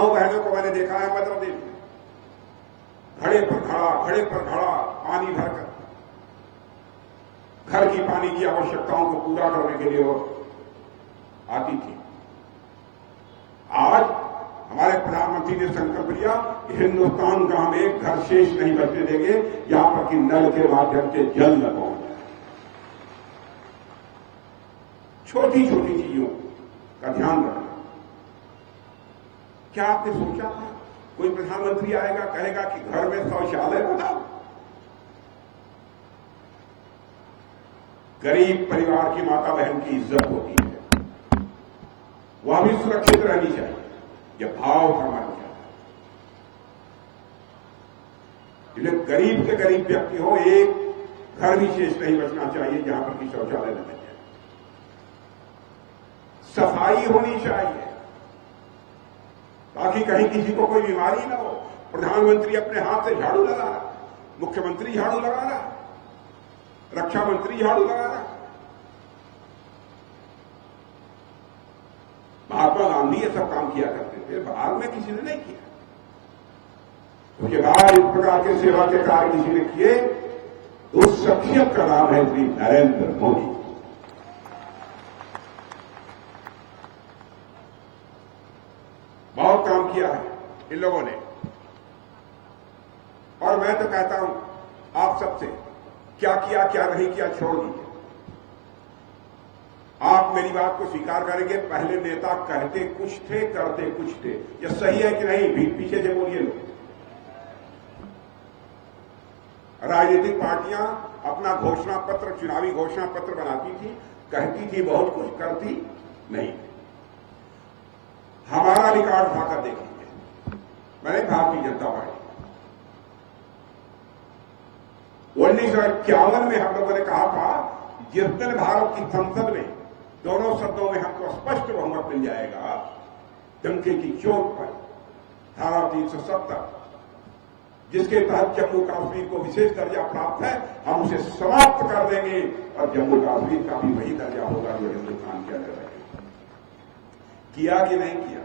माओ बहनों को मैंने देखा है मदर दिन घड़े पर घड़ा पानी भरकर घर की पानी की आवश्यकताओं को पूरा करने के लिए वो आती थी। आज हमारे प्रधानमंत्री ने संकल्प लिया कि हिंदुस्तान का हम एक घर शेष नहीं बचने देंगे यहां पर कि नल के माध्यम से जल न पहुंच जाए। छोटी छोटी चीजों का ध्यान रखना। क्या आपने सोचा था कोई प्रधानमंत्री आएगा कहेगा कि घर में शौचालय बनाओ? गरीब परिवार की माता बहन की इज्जत होती है, वह भी सुरक्षित रहनी चाहिए। यह भाव हमारा चाहिए। इसलिए गरीब से गरीब व्यक्ति हो एक घर भी शेष नहीं बचना चाहिए जहां पर कि शौचालय न बचे। सफाई होनी चाहिए ताकि कहीं किसी को कोई बीमारी ना हो। प्रधानमंत्री अपने हाथ से झाड़ू लगा रहा, मुख्यमंत्री झाड़ू लगा रहा, रक्षा मंत्री झाड़ू लगा रहा। महात्मा गांधी ये सब काम किया करते थे, भारत में किसी ने नहीं किया। उसके बाद इस प्रकार के सेवा के कार्य किसी ने किए तो उस शख्सियत का नाम है श्री नरेंद्र मोदी। बहुत काम किया है इन लोगों ने। और मैं तो कहता हूं आप सबसे, क्या किया क्या नहीं किया छोड़ दीजिए। आप मेरी बात को स्वीकार करेंगे, पहले नेता कहते कुछ थे करते कुछ थे। यह सही है कि नहीं? पीछे से बोलिए लोग। राजनीतिक पार्टियां अपना घोषणा पत्र, चुनावी घोषणा पत्र बनाती थी, कहती थी बहुत कुछ, करती नहीं। हमारा रिकॉर्ड उठाकर देख लीजिए। मैंने भारतीय जनता पार्टी 1951 में हम लोगों ने कहा था जिस दिन भारत की संसद में दोनों सदनों में हमको स्पष्ट बहुमत मिल जाएगा, डंके की चोट पर धारा 370 जिसके तहत जम्मू कश्मीर को विशेष दर्जा प्राप्त है, हम उसे समाप्त कर देंगे और जम्मू कश्मीर का भी वही दर्जा होगा जो हिंदुस्तान के अंदर है। किया कि नहीं किया?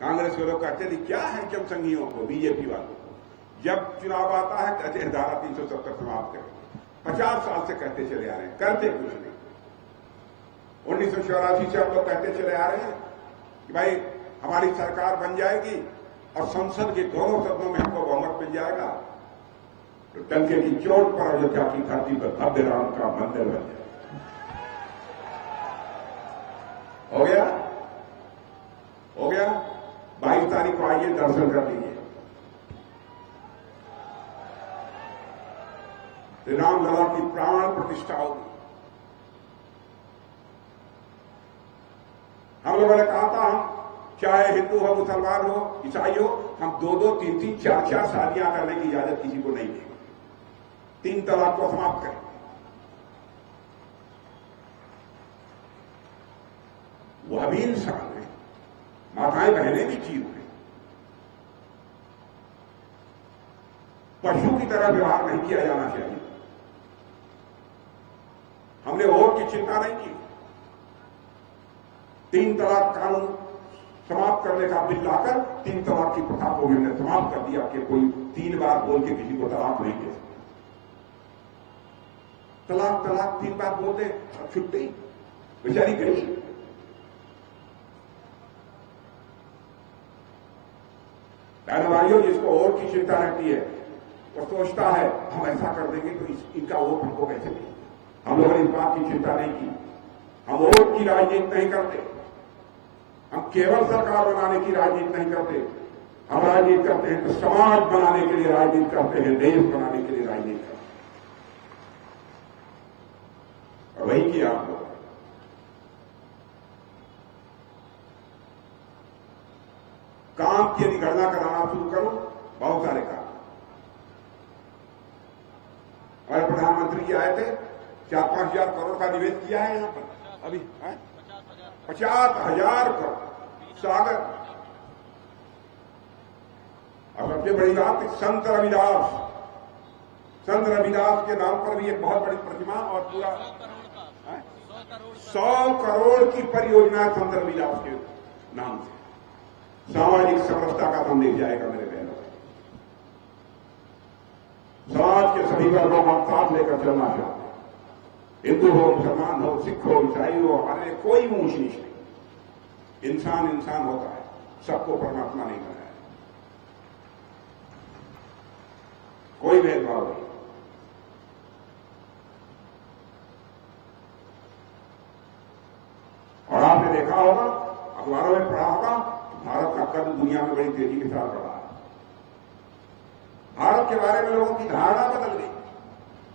कांग्रेस के लोग कहते थे क्या है जनसंघियों को, बीजेपी वालों को, जब चुनाव आता है कहते हैं धारा 370 समाप्त करेंगे। 50 साल से कहते चले आ रहे हैं, करते कुछ नहीं। 1984 से हम लोग कहते चले आ रहे हैं कि भाई हमारी सरकार बन जाएगी और संसद के दोनों सदनों में हमको बहुमत मिल जाएगा तो डंके की चोट पर अयोध्या की धरती पर भव्य राम का मंदिर बन जाएगा। हो गया? हो गया? 22 तारीख को आइए, दर्शन कर लीजिए। रामलला की प्राण प्रतिष्ठा होगी। हम लोगों ने कहा था हम चाहे हिंदू हो, मुसलमान हो, ईसाई हो, हम 2-2, 3-3, 4-4 शादियां करने की इजाजत किसी को नहीं देंगे। 3 तलाक को समाप्त करें। वह भी इंसान है, माताएं बहनें भी जीव हैं। पशु की तरह व्यवहार नहीं किया जाना चाहिए। हमने वोट की चिंता नहीं की। 3 तलाक कानून समाप्त करने का बिल लाकर 3 तलाक की प्रथा को हमने समाप्त कर दिया कि कोई 3 बार बोल के किसी को तलाक नहीं दे सकता। तलाक 3 बार बोलते छुट्टी, बेचारी गई। भाइयों, जिसको वोट की चिंता रहती है वो सोचता है हम ऐसा कर देंगे तो इनका वोट हमको कैसे मिलेगा। हम लोगों ने इस बात की चिंता नहीं की। हम वोट की राजनीति नहीं करते, हम केवल सरकार बनाने की राजनीति नहीं करते। हम राजनीति करते हैं तो समाज बनाने के लिए राजनीति करते हैं, देश बनाने के लिए राजनीति करते हैं। और वही किया आप लोग। काम की यदि गणना कराना शुरू करो, बहुत सारे काम। और प्रधानमंत्री जी आए थे, 4-5 हजार करोड़ का निवेश किया है यहां पर अभी 50,000 करोड़ सागर। और सबसे बड़ी बात, संत रविदास के नाम पर भी एक बहुत बड़ी प्रतिमा और पूरा 100 करोड़ की परियोजना संत रविदास के नाम से। सामाजिक समरसता का संदेश जाएगा मेरे बहनों। समाज के सभी वर्गों को साथ लेकर चलना चाहते हैं। हिंदू हो, मुसलमान हो, सिख हो, ईसाई हो, हमारे लिए कोई ऊंच नीच नहीं। इंसान इंसान होता है, सबको परमात्मा नहीं बनाया, कोई भेदभाव नहीं। और आपने देखा होगा, अखबारों में पढ़ा होगा, भारत का कद दुनिया में बड़ी तेजी के साथ बढ़ा है। भारत के बारे में लोगों की धारणा बदल गई।